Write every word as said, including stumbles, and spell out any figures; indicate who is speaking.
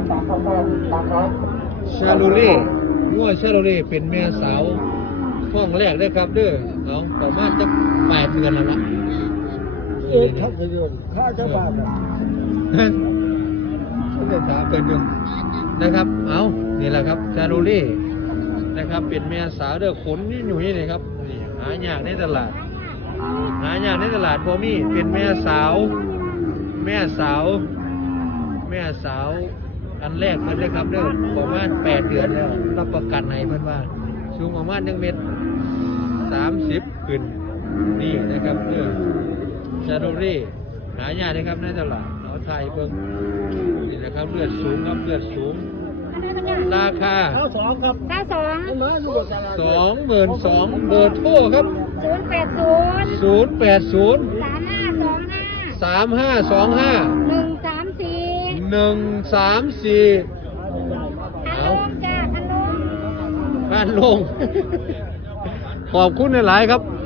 Speaker 1: ชาลูเล่งัวชาลูเล่เป็นแม่สาวท้องแรกได้ครับเด้อเอาประมาณจะแปดเดือนแล้วล่ะ
Speaker 2: เอ๊ะครับเดือนค่าเจ้าบ้านอ่ะ
Speaker 1: ช่วยได้ถามเป็นหนึ่งนะครับเอานี่แหละครับชาลูเล่นะครับเป็นแม่สาวเด้อขนนี่หนุ่ยเลยครับนี่หายากในตลาดหายากในตลาดพอมีเป็นแม่สาวแม่สาวแม่สาวอันแรกเพิ่นเลยครับเด้อประมาณแปดเดือนแล้วรับประกันให้เพิ่นว่าสูงประมาณหนึ่งเมตรสามสิบขึ้นนี่นะครับเด้อชาโดเร่หายากนะครับในตลาดเอาไทยเพิ่งนี่นะครับเลือดสูงครับเลือดสูงราคา
Speaker 2: ข้าวสองครับ
Speaker 3: เก้าสอง
Speaker 2: มันมาอยู่กับตลาด
Speaker 1: สองหมื่นสองเบอร์โทรครับ
Speaker 3: ศูนย์แปดศูนย์
Speaker 1: ศูนย์แปดศูนย์
Speaker 3: สามห้าสองห้า
Speaker 1: สามห้าสองห้า
Speaker 3: หนึ่งสามสี่
Speaker 1: หนึ่งสามสี่
Speaker 3: พันลมจ้าพันลม
Speaker 1: บ้านลง ขอบคุณหลายๆครับ